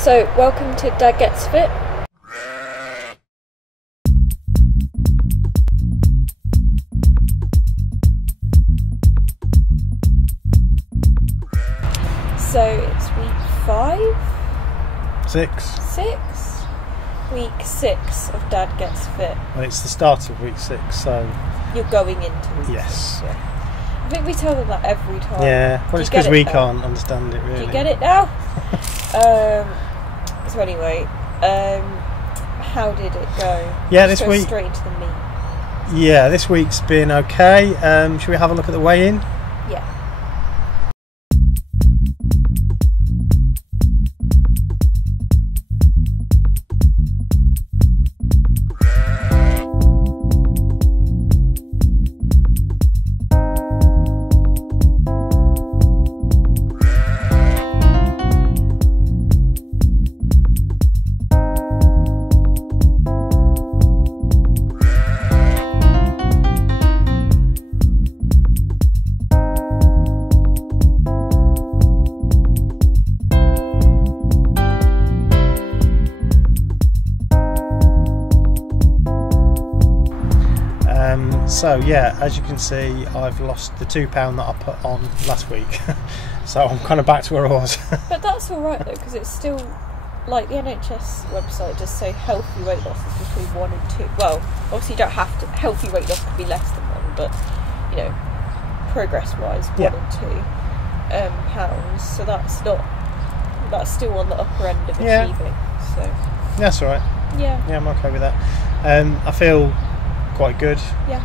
So, welcome to Dad Gets Fit. So, it's week 5? 6. Week 6 of Dad Gets Fit. Well, it's the start of week 6, so... You're going into week 6. Yes. Yeah. I think we tell them that every time. Yeah, well, it's because we can't understand it, really. Do you get it now? So anyway, how did it go? Yeah, this week... Straight into the meat. Yeah, this week's been okay. Should we have a look at the weigh-in? Yeah. So yeah, as you can see, I've lost the £2 that I put on last week. So I'm kind of back to where I was. But that's alright though, because it's still, like, the NHS website does say healthy weight loss is between 1 and 2. Well, obviously you don't have to, healthy weight loss could be less than 1, but, you know, progress-wise, 1 and 2 pounds. So that's still on the upper end of achieving. So that's alright. Yeah. Yeah, I'm okay with that. I feel quite good. Yeah.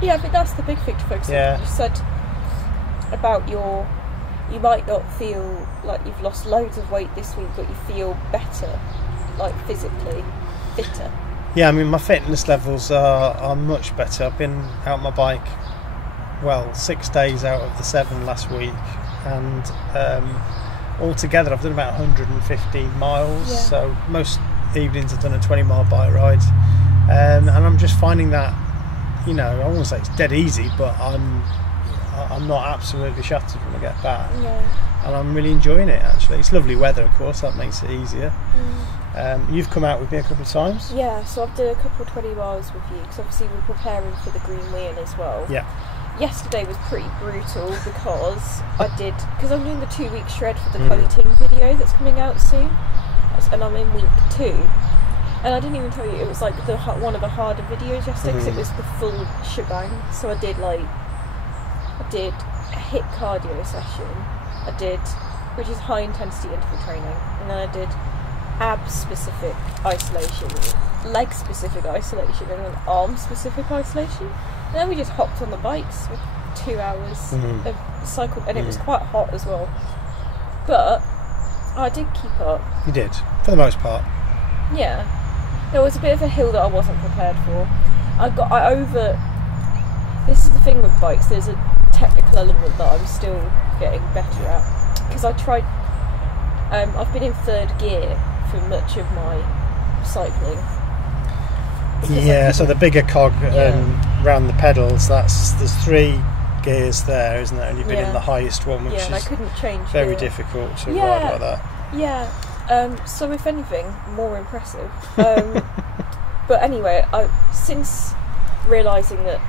Yeah, I think that's the big thing to focus on. You said about you might not feel like you've lost loads of weight this week, but you feel better, like physically fitter. Yeah, I mean, my fitness levels are much better. I've been out my bike, well, 6 days out of the 7 last week, and altogether I've done about 115 miles. Yeah. So most evenings I've done a 20-mile bike ride, and I'm just finding that, you know, I won't say it's dead easy, but I'm not absolutely shattered when I get back. Yeah. And I'm really enjoying it, actually. It's lovely weather, of course, that makes it easier. You've come out with me a couple of times. Yeah, so I've done a couple of 20 miles with you, because obviously we're preparing for the Green Wheel as well. Yeah. Yesterday was pretty brutal because because I'm doing the 2-week shred for the Chloe Ting video that's coming out soon, and I'm in week 2. And I didn't even tell you, it was like one of the harder videos yesterday, because it was the full shebang. So I did a HIIT cardio session, which is high intensity interval training, and then I did ab specific isolation, leg specific isolation, and then arm specific isolation. And then we just hopped on the bikes for 2 hours of cycle, and it was quite hot as well. But I did keep up. You did, for the most part. Yeah. There was a bit of a hill that I wasn't prepared for. This is the thing with bikes, there's a technical element that I'm still getting better at. Because I tried, I've been in 3rd gear for much of my cycling. Yeah, so the bigger cog round the pedals, there's 3 gears there, isn't there? And you've been in the highest one, which and I is couldn't change very difficult to ride like that. Yeah. So if anything, more impressive. But anyway, since realising that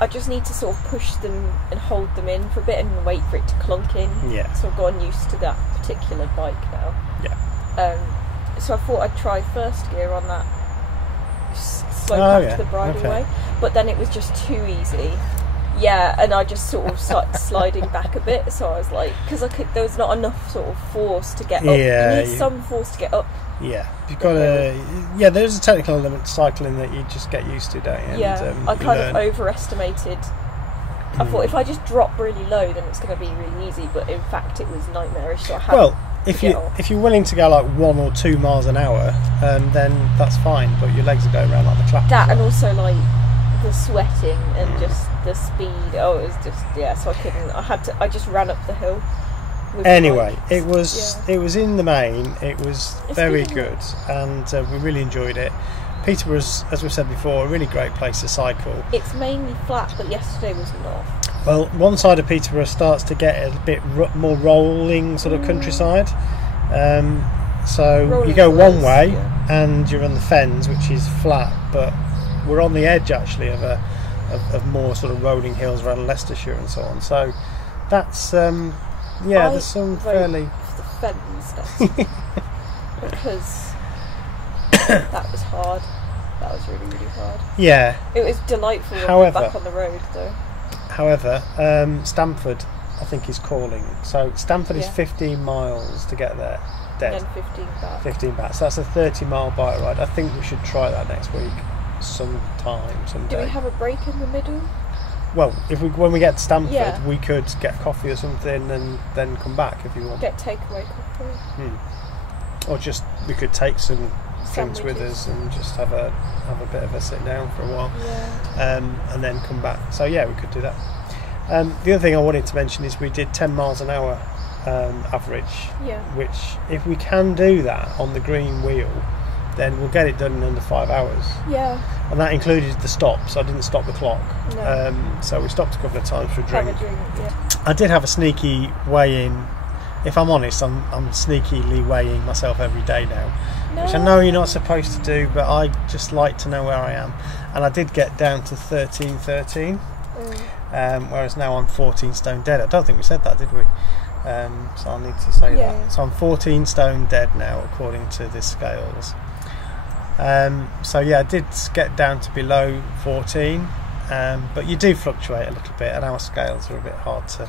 I just need to sort of push them and hold them in for a bit and wait for it to clunk in. Yeah. So I've gotten used to that particular bike now. Yeah. So I thought I'd try 1st gear on that slope up to the bridleway, but then it was just too easy. Yeah, and I just sort of started sliding back a bit, so I was like, because there was not enough sort of force to get up. You need some force to get up. Yeah, you've got there's a technical element to cycling that you just get used to, don't you? Yeah, and, I kind of overestimated. I thought if I just drop really low, then it's going to be really easy, but in fact it was nightmarish, so I had if you're willing to go like 1 or 2 miles an hour, then that's fine, but your legs are going around like the clappers. That, and also like the sweating and just the speed. Oh, it was just, so I couldn't. I just ran up the hill. Anyway, it was in the main, it's very good, and we really enjoyed it. Peterborough's, as we've said before, a really great place to cycle. It's mainly flat, but yesterday was not. Well, one side of Peterborough starts to get a bit more rolling sort of countryside. So Rolling you go one hills, way yeah. and you're on the Fens, which is flat, but we're on the edge actually of more sort of rolling hills around Leicestershire and so on. So that's there's some fairly the Fens because that was hard. That was really, really hard. Yeah. It was delightful when we were back on the road though. However, Stamford I think is calling. So Stamford is 15 miles to get there. Dead. And then 15 back. 15 back. So that's a 30-mile bike ride. I think we should try that next week sometime. Do we have a break in the middle? Well, when we get to Stamford, we could get coffee or something and then come back if you want. Get takeaway coffee. Or just we could take some drinks Sandwiches. with us and just have a bit of a sit down for a while, and then come back. So yeah, we could do that. The other thing I wanted to mention is we did 10 miles an hour average, which if we can do that on the green wheel, then we'll get it done in under 5 hours. Yeah. And that included the stops. I didn't stop the clock. No. So we stopped a couple of times for a drink. I did have a sneaky weigh-in. If I'm honest, I'm sneakily weighing myself every day now, which I know you're not supposed to do, but I just like to know where I am. And I did get down to 13, whereas now I'm 14 stone dead. I don't think we said that, did we? So I need to say that. So I'm 14 stone dead now, according to the scales. So yeah, I did get down to below 14, but you do fluctuate a little bit, and our scales are a bit hard to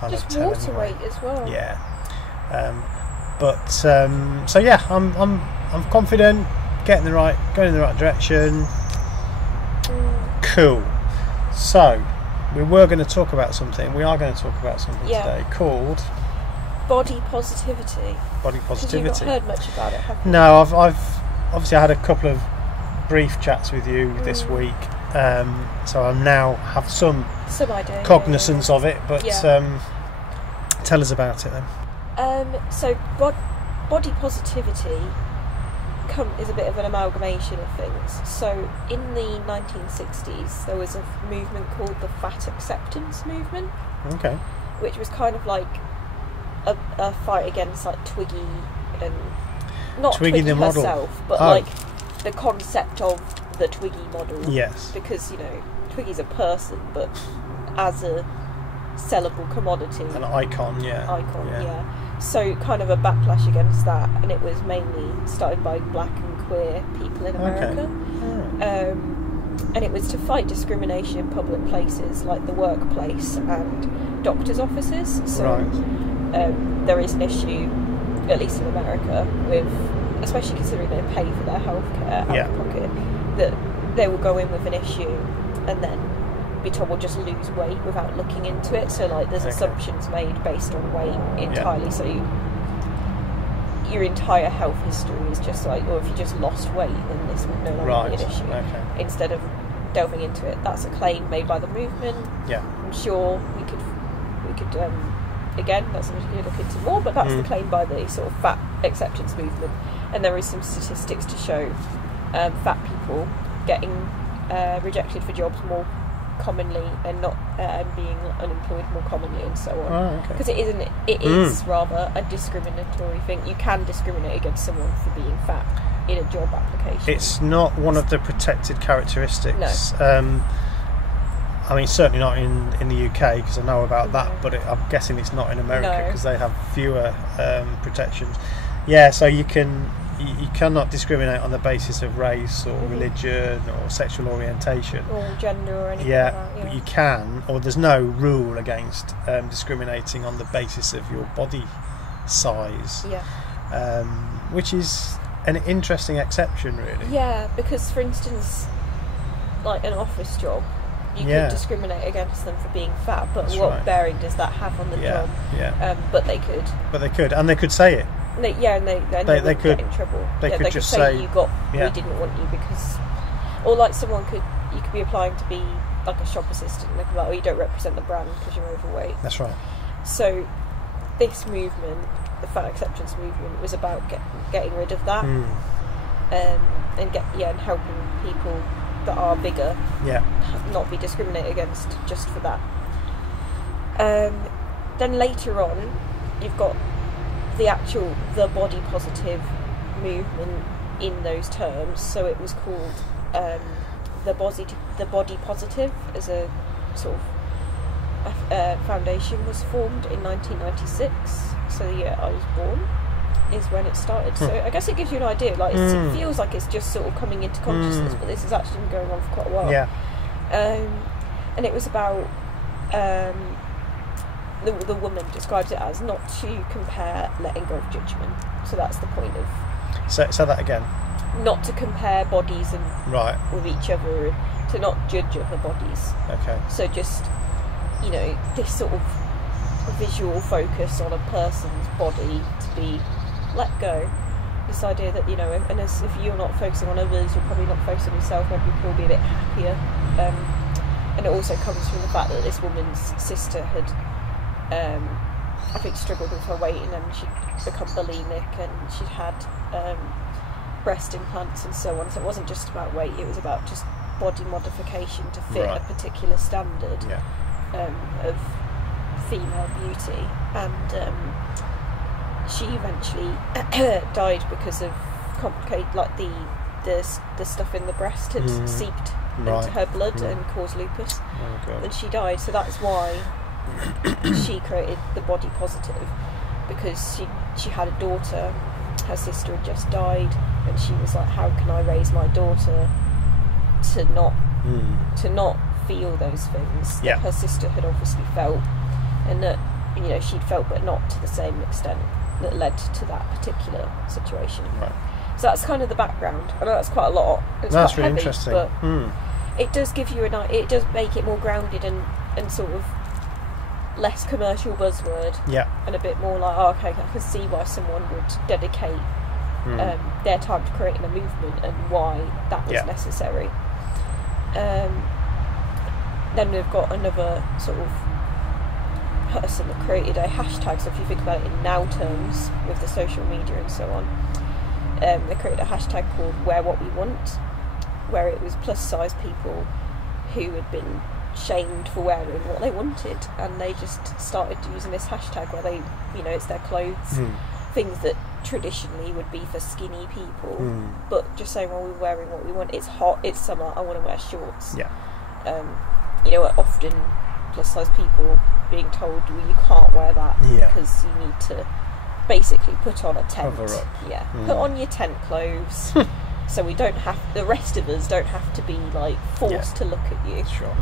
kind of tell. Just water weight as well. Yeah. So yeah, I'm confident, going in the right direction. Cool. So we were going to talk about something. We are going to talk about something today called body positivity. Body positivity. You've not heard much about it, have you? No, I've obviously I had a couple of brief chats with you this week, so I now have some idea, cognizance of it. But tell us about it then. So body positivity is a bit of an amalgamation of things. So in the 1960s there was a movement called the fat acceptance movement, which was kind of like a fight against like Twiggy, and not Twiggy the herself model. But like the concept of the Twiggy model. Yes, because Twiggy's a person, but as a sellable commodity, an icon. So kind of a backlash against that, and it was mainly started by black and queer people in America. And it was to fight discrimination in public places like the workplace and doctors' offices. So there is an issue, at least in America, with, especially considering they pay for their healthcare out of pocket, that they will go in with an issue and then be told we'll just lose weight without looking into it. So like there's assumptions made based on weight entirely. So your entire health history is just like, or if you just lost weight, then this would no longer be an issue. Instead of delving into it, that's a claim made by the movement. I'm sure we could again, that's something we could look into more, but that's the claim by the sort of fat acceptance movement. And there is some statistics to show fat people getting rejected for jobs more commonly and not being unemployed more commonly, and so on. Because it is rather a discriminatory thing. You can discriminate against someone for being fat in a job application. It's not one of the protected characteristics. No. I mean, certainly not in the UK, because I know about that, but I'm guessing it's not in America because they have fewer protections. Yeah, so you cannot discriminate on the basis of race or religion or sexual orientation or gender or anything like that. But you can, or there's no rule against discriminating on the basis of your body size. Which is an interesting exception, really. Yeah, because for instance, like an office job, you could discriminate against them for being fat, but what bearing does that have on the job? But they could, and they could say it. They could get in trouble. They could just say we didn't want you because, or like you could be applying to be like a shop assistant, and they could be like, oh, you don't represent the brand because you're overweight. That's right. So this movement, the fat acceptance movement, was about getting rid of that, and helping people that are bigger not be discriminated against just for that. Then later on, you've got the body positive movement in those terms. So it was called the body positive as a sort of foundation was formed in 1996. So the year I was born is when it started. So I guess it gives you an idea. Like it feels like it's just sort of coming into consciousness, but this has actually been going on for quite a while. Yeah. And it was about the woman describes it as not to compare, letting go of judgment. So that's the point of. Say that again. Not to compare bodies and with each other, to not judge other bodies. Okay. So just, you know, this sort of visual focus on a person's body to be let go. This idea that, you know, and if you're not focusing on others, you're probably not focusing on yourself. Maybe you'll be a bit happier. And it also comes from the fact that this woman's sister had, I think, struggled with her weight, and then she'd become bulimic, and she'd had breast implants and so on. So it wasn't just about weight; it was about just body modification to fit a particular standard of female beauty. And she eventually died because of complicated, like the stuff in the breast had seeped into her blood and caused lupus. Oh, God. And she died. So that's why she created the body positive, because she had a daughter. Her sister had just died, and she was like, how can I raise my daughter to not feel those things that her sister had obviously felt, and that, you know, she'd felt, but not to the same extent, that led to that particular situation. Right. So that's kind of the background. I know that's quite a lot. It's that's quite really heavy, interesting. but it does give you it does make it more grounded and sort of less commercial buzzword. Yeah. And a bit more like, oh, okay, I can see why someone would dedicate their time to creating a movement and why that was necessary. Then we've got another sort of person that created a hashtag. So if you think about it in now terms with the social media and so on, they created a hashtag called Wear What We Want, where it was plus size people who had been shamed for wearing what they wanted, and they just started using this hashtag where they, you know, it's their clothes, things that traditionally would be for skinny people, but just saying, well, we're wearing what we want, it's hot, it's summer, I want to wear shorts. You know, often plus size people being told, well, you can't wear that because you need to basically put on a tent. Cover up. Put on your tent clothes. So we don't have, the rest of us don't have to be like forced to look at you. Sure.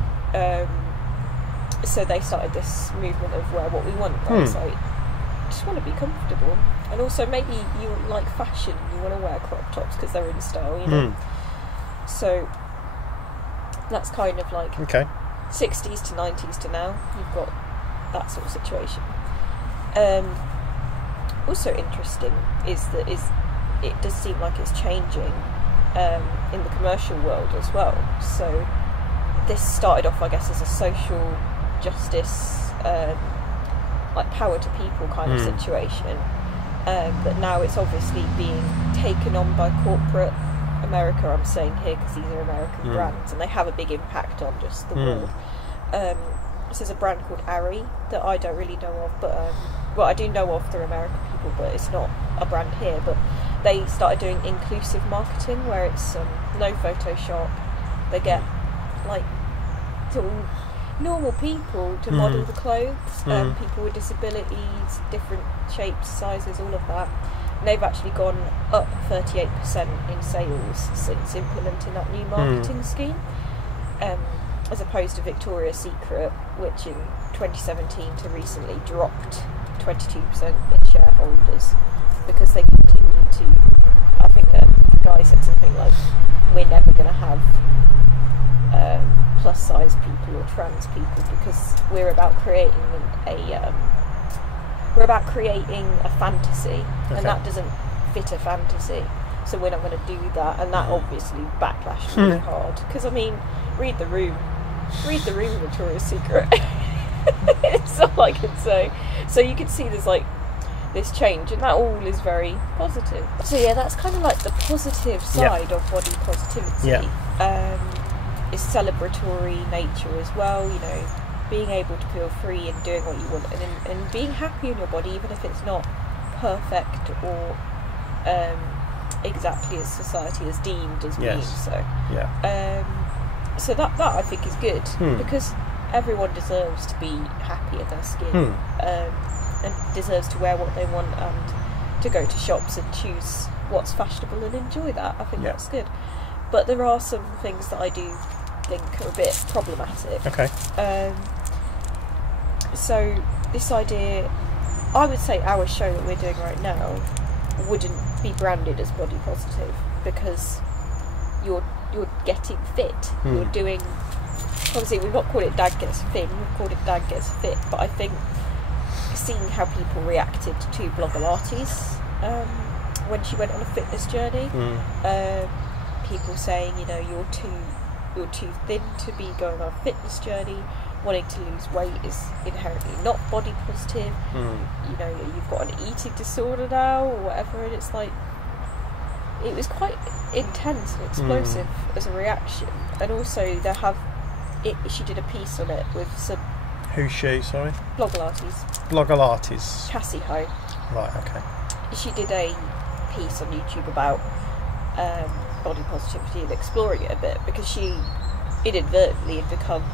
So they started this movement of wear what we want, where it's like, I just want to be comfortable, and also maybe you like fashion, you want to wear crop tops because they're in style, you know. So that's kind of like 60s to 90s to now. You've got that sort of situation. Also interesting is that it does seem like it's changing in the commercial world as well. So this started off, I guess, as a social justice, like power to people kind of situation, but now it's obviously being taken on by corporate America. I'm saying here because these are American brands, and they have a big impact on just the world. This is a brand called Ari that I don't really know of, but well, I do know of, they're American people, but it's not a brand here. But they started doing inclusive marketing, where it's no Photoshop. They get like sort of normal people to model the clothes, people with disabilities, different shapes, sizes, all of that. And they've actually gone up 38% in sales since implementing that new marketing scheme, as opposed to Victoria's Secret, which in 2017 to recently dropped 22% in shareholders because they continue to, I think the guy said something like, we're never going to have plus size people or trans people because we're about creating a fantasy, and that doesn't fit a fantasy, so we're not going to do that. And that obviously backlashed really hard, because I mean, read the room Victoria's Secret. It's all I can say. So you can see there's like this change, and that all is very positive. So yeah, that's kind of like the positive side of body positivity. Is celebratory nature as well, you know, being able to feel free and doing what you want, and being happy in your body, even if it's not perfect or exactly as society has deemed as being so. Yeah. So that I think is good, because everyone deserves to be happy in their skin, and deserves to wear what they want and to go to shops and choose what's fashionable and enjoy that. I think that's good. But there are some things that I do think are a bit problematic. Okay. So this idea, I would say our show that we're doing right now wouldn't be branded as body positive, because you're getting fit. You're doing, obviously we've not called it Dad Gets Thin, we've called it Dad Gets Fit, but I think seeing how people reacted to Blogilates when she went on a fitness journey, people saying, you know, you're too thin to be going on a fitness journey, wanting to lose weight is inherently not body positive, you know, you've got an eating disorder now or whatever, and it's like, it was quite intense and explosive as a reaction. And also she did a piece on it with some... Who's she, sorry? Blogilates. Cassie Ho. Right, okay. She did a piece on YouTube about body positivity and exploring it a bit, because she inadvertently had become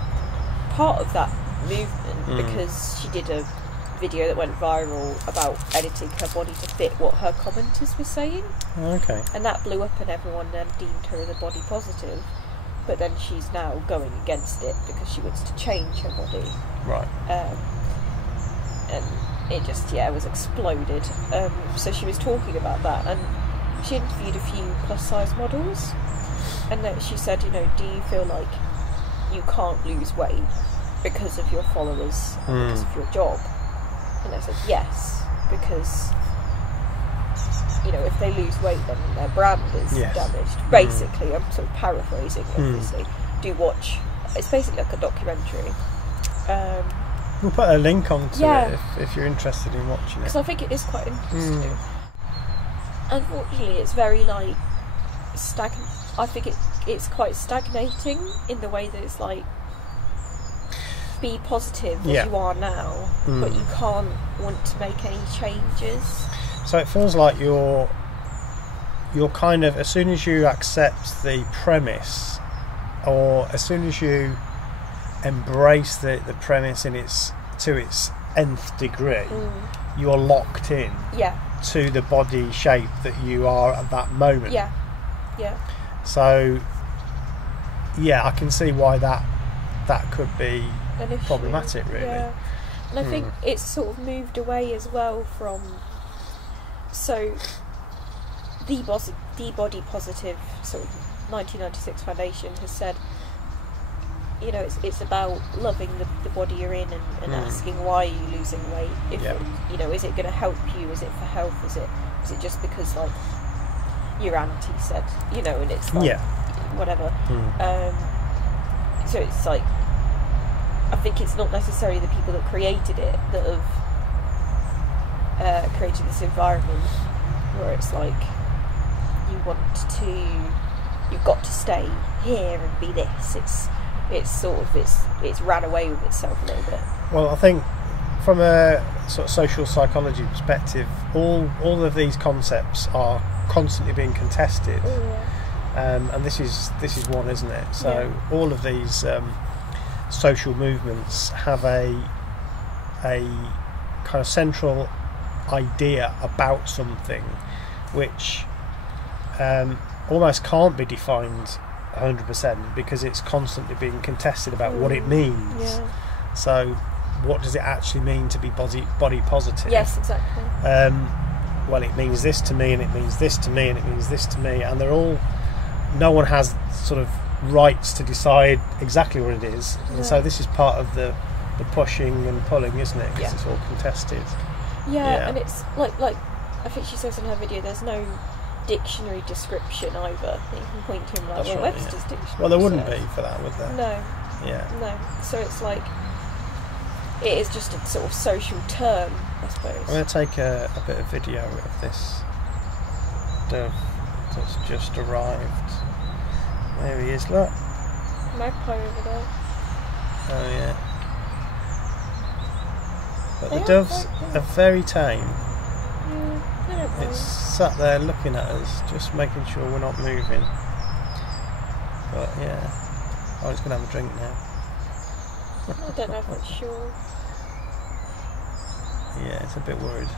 part of that movement, because she did a video that went viral about editing her body to fit what her commenters were saying. Okay. And that blew up, and everyone then deemed her as a body positive. But then she's now going against it because she wants to change her body. Right. And it just, was exploded. So she was talking about that, and she interviewed a few plus size models, and then she said, you know, do you feel like you can't lose weight because of your followers, because of your job? And I said yes, because, you know, if they lose weight, then their brand is damaged. Basically, I'm sort of paraphrasing, obviously. Do watch. It's basically like a documentary. We'll put a link onto it if you're interested in watching it. Because I think it is quite interesting. Unfortunately, it's very like stagnant. I think it's quite stagnating in the way that it's like, be positive as you are now, but you can't want to make any changes. So it feels like you're kind of, as soon as you accept the premise, or as soon as you embrace the premise to its nth degree, you're locked in to the body shape that you are at that moment. So I can see why that could be problematic, really. And I think it's sort of moved away as well from, so the body positive sort of 1996 foundation has said, you know, it's about loving the body you're in, and asking, why are you losing weight? If you know, is it going to help you? Is it for health? Is it just because like your auntie said, you know? And it's like whatever. So it's like, I think it's not necessarily the people that created it that have created this environment where it's like, you've got to stay here and be this. It's ran away with itself a little bit. Well, I think from a sort of social psychology perspective, all of these concepts are constantly being contested, and this is one, isn't it? So all of these social movements have a kind of central idea about something which almost can't be defined 100%, because it's constantly being contested about what it means. So what does it actually mean to be body positive? Yes, exactly. Well, it means this to me, and it means this to me, and it means this to me, and no one has sort of rights to decide exactly what it is. And so this is part of the pushing and pulling, isn't it? Because it's all contested. And it's like I think she says in her video, there's no dictionary description either. You can point to him like, Webster's dictionary. Well, there wouldn't be for that, would there? No. No. So it's like, it is just a sort of social term, I suppose. I'm going to take a bit of video of this dove that's just arrived. There he is, look. Magpie over there. Oh yeah. But They the are doves quite are very tame. Yeah, they don't It's mind. sat there looking at us, just making sure we're not moving. But yeah, I'm just going to have a drink now. I don't know if it's sure. Yeah, it's a bit worried.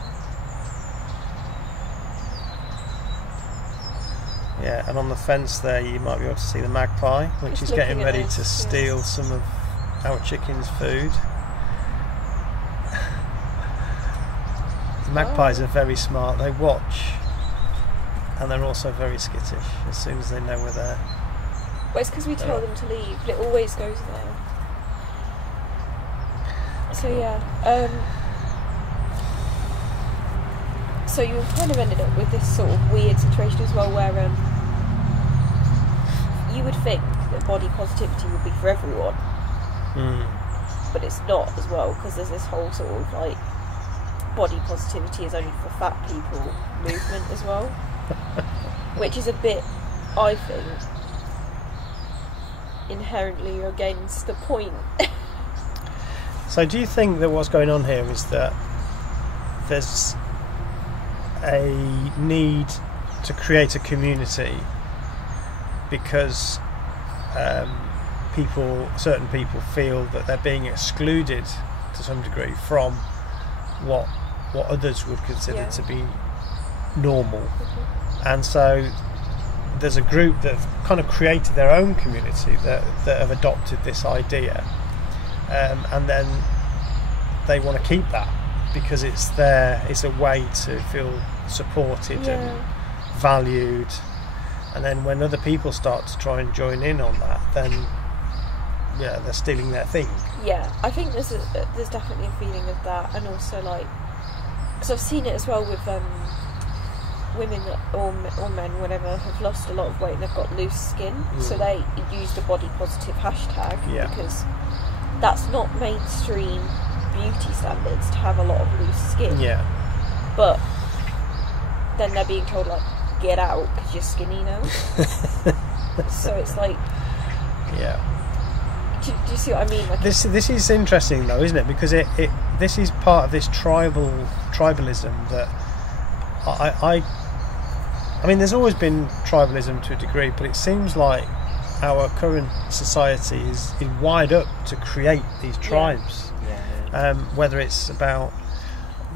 Yeah, and on the fence there you might be able to see the magpie, which Just is getting looking at ready us, to yeah. steal some of our chicken's food. The magpies are very smart. They watch, and they're also very skittish as soon as they know we're there. Well, it's because we tell them to leave, but it always goes there. So yeah, so you kind of ended up with this sort of weird situation as well, where you would think that body positivity would be for everyone, but it's not as well, because there's this whole sort of like body positivity is only for fat people movement as well, which is a bit, I think, inherently against the point. So do you think that what's going on here is that there's a need to create a community because certain people feel that they're being excluded to some degree from what others would consider to be normal, and so there's a group that have kind of created their own community that have adopted this idea, and then they want to keep that because it's a way to feel supported and valued, and then when other people start to try and join in on that, then they're stealing their thing. Yeah, I think there's definitely a feeling of that, and also like, because I've seen it as well with women or men, whatever, have lost a lot of weight and they've got loose skin, so they use the body positive hashtag because that's not mainstream beauty standards to have a lot of loose skin. Yeah. But then they're being told like, get out because you're skinny now. So it's like, do you see what I mean? Like this is interesting though, isn't it? Because this is part of this tribalism that I mean, there's always been tribalism to a degree, but it seems like our current society is wired up to create these tribes. Whether it's about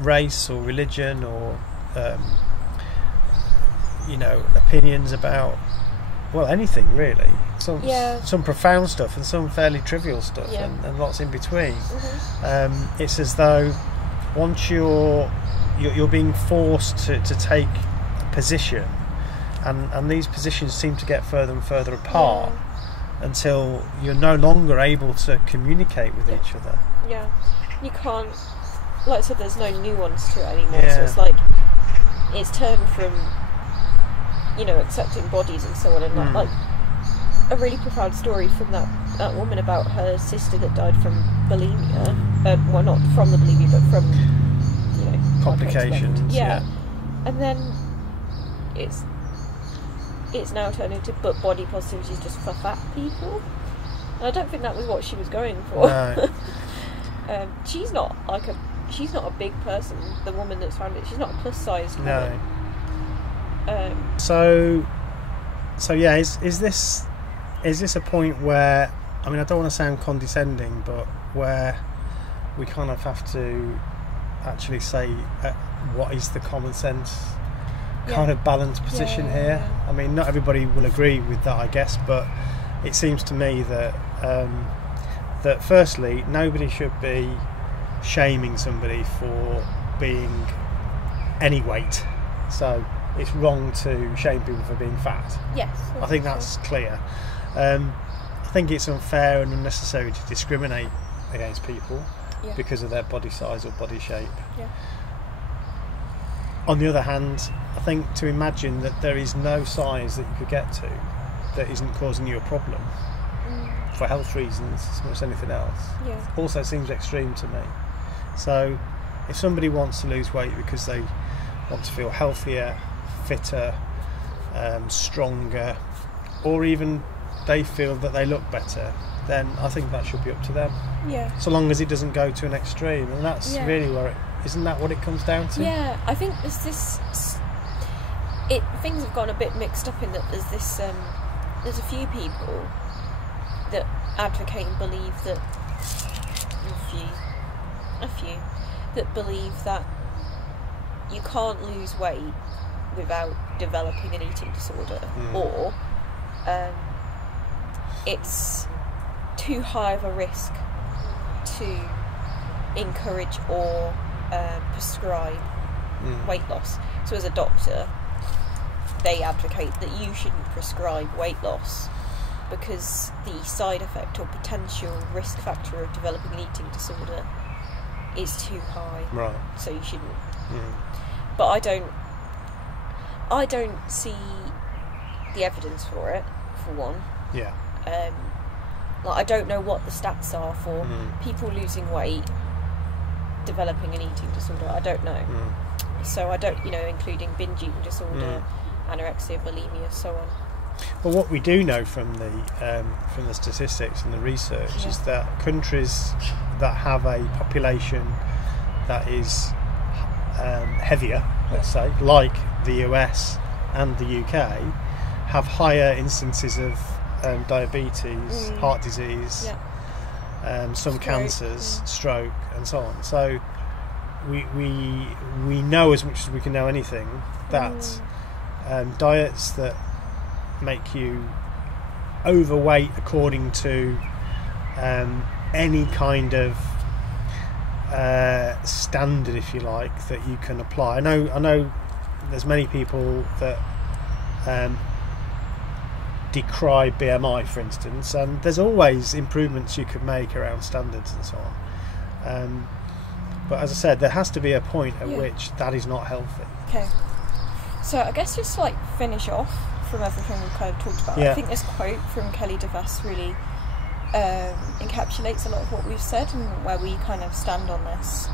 race or religion or opinions about, well, anything really. Some profound stuff and some fairly trivial stuff, and lots in between. It's as though once you're being forced to take a position, and these positions seem to get further and further apart until you're no longer able to communicate with each other. You can't, like I said, there's no nuance to it anymore, so it's like, it's turned from, accepting bodies and so on, and like a really profound story from that woman about her sister that died from bulimia, well, not from the bulimia, but from, complications. And then it's now turned into, but body positivity is just for fat people, and I don't think that was what she was going for. No. She's not a big person, the woman that's found it. She's not a plus sized woman. So yeah, is this a point where, I mean, I don't want to sound condescending, but where we kind of have to actually say what is the common sense kind of balanced position here? I mean, not everybody will agree with that, I guess, but it seems to me that that firstly, nobody should be shaming somebody for being any weight. So it's wrong to shame people for being fat. Yes. I think that's clear. I think it's unfair and unnecessary to discriminate against people because of their body size or body shape. On the other hand, I think to imagine that there is no size that you could get to that isn't causing you a problem for health reasons as much as anything else also seems extreme to me. So if somebody wants to lose weight because they want to feel healthier, fitter, stronger, or even they feel that they look better, then I think that should be up to them. Yeah. So long as it doesn't go to an extreme, and that's Yeah. really where isn't that what it comes down to? Yeah, I think there's this. Things have gone a bit mixed up in that there's this. There's a few people that advocate and believe that. A few that believe that you can't lose weight without developing an eating disorder, or it's too high of a risk to encourage or prescribe weight loss. So as a doctor, they advocate that you shouldn't prescribe weight loss because the side effect or potential risk factor of developing an eating disorder is too high. Right. So you shouldn't. But I don't see the evidence for it, for one. Yeah. Like, I don't know what the stats are for people losing weight, developing an eating disorder. I don't know. So I don't, including binge eating disorder, anorexia, bulimia, so on. Well, what we do know from the statistics and the research is that countries that have a population that is heavier, let's say, like the US and the UK, have higher instances of diabetes, heart disease, some cancers, stroke, and so on. So we know as much as we can know anything that diets that make you overweight according to any kind of standard, if you like, that you can apply. I know there's many people that decry BMI, for instance, and there's always improvements you could make around standards and so on. But as I said, there has to be a point at which that is not healthy. Okay. So I guess just to finish off from everything we've kind of talked about, I think this quote from Kelly DeVos really encapsulates a lot of what we've said and where we kind of stand on this.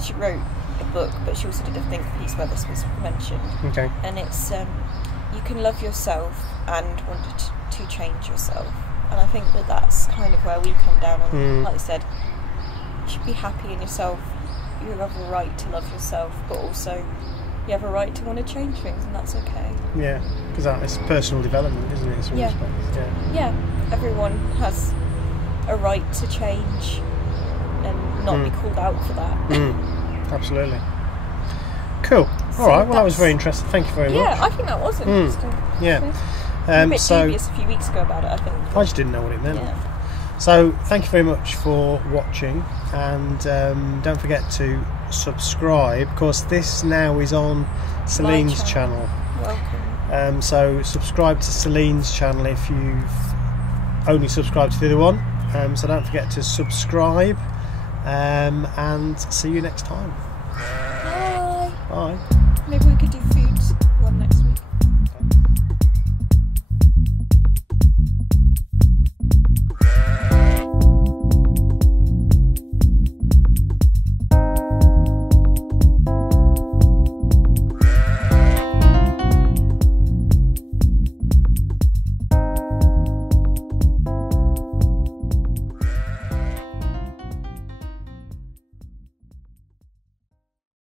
She wrote a book, but she also did a think piece where this was mentioned. Okay. And it's you can love yourself and want to change yourself. And I think that's kind of where we come down on. Like I said, you should be happy in yourself. You have a right to love yourself, but also you have a right to want to change things, and that's okay. Yeah, because it's personal development, isn't it? Yeah, everyone has a right to change and not be called out for that. Absolutely. Cool. All right. Well, that was very interesting. Thank you very much. Yeah, I think that was interesting. Yeah. A bit dubious a few weeks ago about it, I think. I just didn't know what it meant. Yeah. So thank you very much for watching, and don't forget to subscribe. Of course, this now is on Celine's channel. Welcome. So subscribe to Celine's channel if you've only subscribed to the other one. So don't forget to subscribe, and see you next time. Bye. Bye. Maybe we